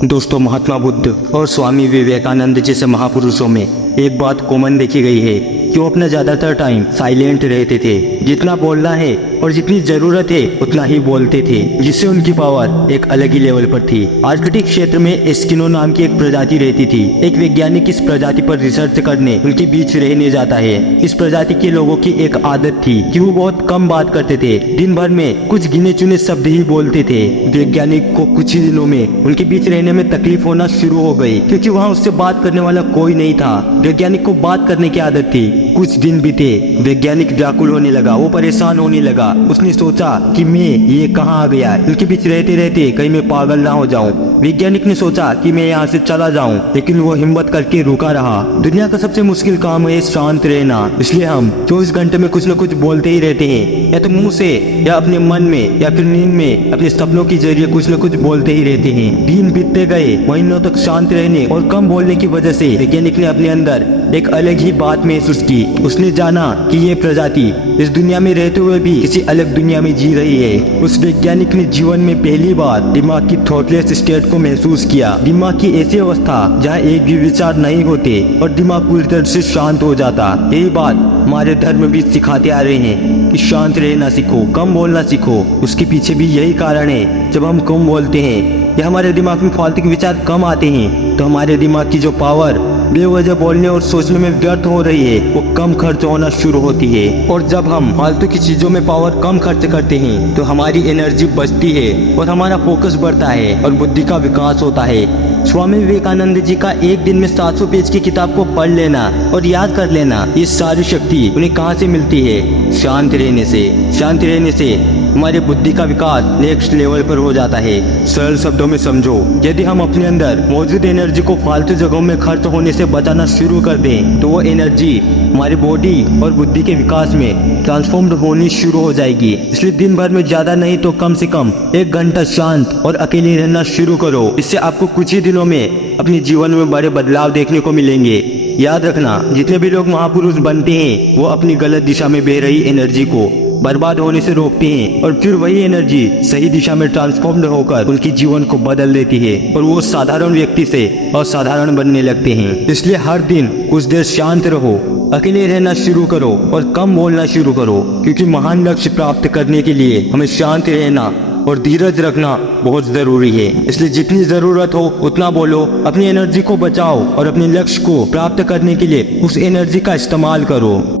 दोस्तों, महात्मा बुद्ध और स्वामी विवेकानंद जैसे महापुरुषों में एक बात कॉमन देखी गई है कि वो अपना ज़्यादातर टाइम साइलेंट रहते थे। जितना बोलना है और जितनी ज़रूरत है उतना ही बोलते थे, जिससे उनकी पावर एक अलग ही लेवल पर थी। आर्कटिक क्षेत्र में एस्किनो नाम की एक प्रजाति रहती थी। एक वैज्ञानिक इस प्रजाति पर रिसर्च करने उनके बीच रहने जाता है। इस प्रजाति के लोगों की एक आदत थी कि वो बहुत कम बात करते थे। दिन भर में कुछ गिने चुने शब्द ही बोलते थे। वैज्ञानिक को कुछ ही दिनों में उनके बीच रहने में तकलीफ होना शुरू हो गई, क्योंकि वहाँ उससे बात करने वाला कोई नहीं था। वैज्ञानिक को बात करने की आदत थी। कुछ दिन बीते, वैज्ञानिक व्याकुल होने लगा, वो परेशान होने लगा। उसने सोचा कि मैं ये कहाँ आ गया, इनके बीच रहते रहते कहीं मैं पागल ना हो जाऊं। वैज्ञानिक ने सोचा कि मैं यहाँ से चला जाऊं, लेकिन वो हिम्मत करके रुका रहा। दुनिया का सबसे मुश्किल काम है शांत रहना, इसलिए हम 24 घंटे में कुछ न कुछ बोलते ही रहते हैं, या तो मुंह से, या अपने मन में, या फिर नींद में अपने सपनों के जरिए कुछ न कुछ बोलते ही रहते हैं। दिन बीतते गए, महीनों तक शांत रहने और कम बोलने की वजह से वैज्ञानिक ने अपने अंदर एक अलग ही बात महसूस की। उसने जाना कि ये प्रजाति इस दुनिया में रहते हुए भी किसी अलग दुनिया में जी रही है। उस वैज्ञानिक ने जीवन में पहली बार दिमाग की थॉटलेस स्टेट को महसूस किया। दिमाग की ऐसी अवस्था जहाँ एक भी विचार नहीं होते और दिमाग पूरी तरह से शांत हो जाता। यही बात हमारे धर्म भी सिखाते आ रहे हैं कि शांत रहना सीखो, कम बोलना सीखो। उसके पीछे भी यही कारण है, जब हम कम बोलते हैं या हमारे दिमाग में फालतू के विचार कम आते हैं, तो हमारे दिमाग की जो पावर बेवजह बोलने और सोचने में व्यर्थ हो रही है, वो कम खर्च होना शुरू होती है। और जब हम फालतू की चीजों में पावर कम खर्च करते हैं, तो हमारी एनर्जी बचती है और हमारा फोकस बढ़ता है और बुद्धि का विकास होता है। स्वामी विवेकानंद जी का एक दिन में 700 पेज की किताब को पढ़ लेना और याद कर लेना, ये सारी शक्ति उन्हें कहाँ से मिलती है? शांत रहने से। शांत रहने से हमारे बुद्धि का विकास नेक्स्ट लेवल पर हो जाता है। सरल शब्दों में समझो, यदि हम अपने अंदर मौजूद एनर्जी को फालतू जगहों में खर्च होने से बचाना शुरू कर दें, तो वो एनर्जी हमारी बॉडी और बुद्धि के विकास में ट्रांसफॉर्म्ड होनी शुरू हो जाएगी। इसलिए दिन भर में ज्यादा नहीं तो कम से कम 1 घंटा शांत और अकेले रहना शुरू करो। इससे आपको कुछ ही दिनों में अपने जीवन में बड़े बदलाव देखने को मिलेंगे। याद रखना, जितने भी लोग महापुरुष बनते हैं, वो अपनी गलत दिशा में बह रही एनर्जी को बर्बाद होने से रोकते हैं, और फिर वही एनर्जी सही दिशा में ट्रांसफॉर्म्ड होकर उनके जीवन को बदल देती है, और वो साधारण व्यक्ति से असाधारण बनने लगते हैं। इसलिए हर दिन कुछ देर शांत रहो, अकेले रहना शुरू करो और कम बोलना शुरू करो, क्योंकि महान लक्ष्य प्राप्त करने के लिए हमें शांत रहना और धीरज रखना बहुत जरूरी है। इसलिए जितनी जरूरत हो उतना बोलो, अपनी एनर्जी को बचाओ और अपने लक्ष्य को प्राप्त करने के लिए उस एनर्जी का इस्तेमाल करो।